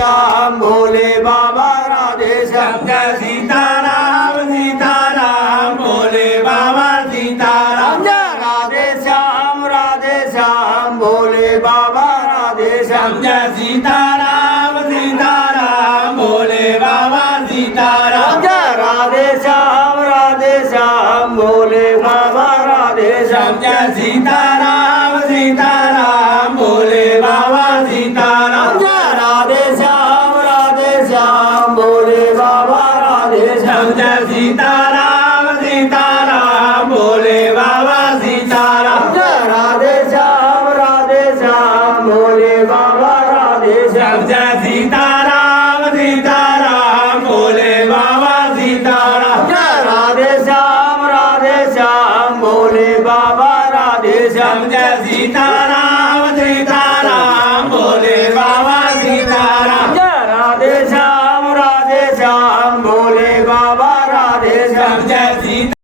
Shyam Bhole Baba Radhe Shyam Jai Sitaram Sitaram Bhole Baba Sitaram Radhe Shyam Bhole Baba Radhe Shyam Jai Sitaram Sitaram Bhole Baba Sitaram Radhe Shyam Bhole Baba Radhe Shyam Jai Sitaram Sitaram Bhole Baba Sitaram Radhe Shyam Bhole Baba Radhe Shyam Jai Sitaram Sitaram Bhole Baba Sitaram Radhe Shyam Bhole Baba Radhe Shyam Jai Sitaram Sitaram Bhole Baba Sitaram Radhe Shyam Bhole Baba Radhe Shyam Jai Sitaram Sitaram Bhole Baba Sitaram Radhe Shyam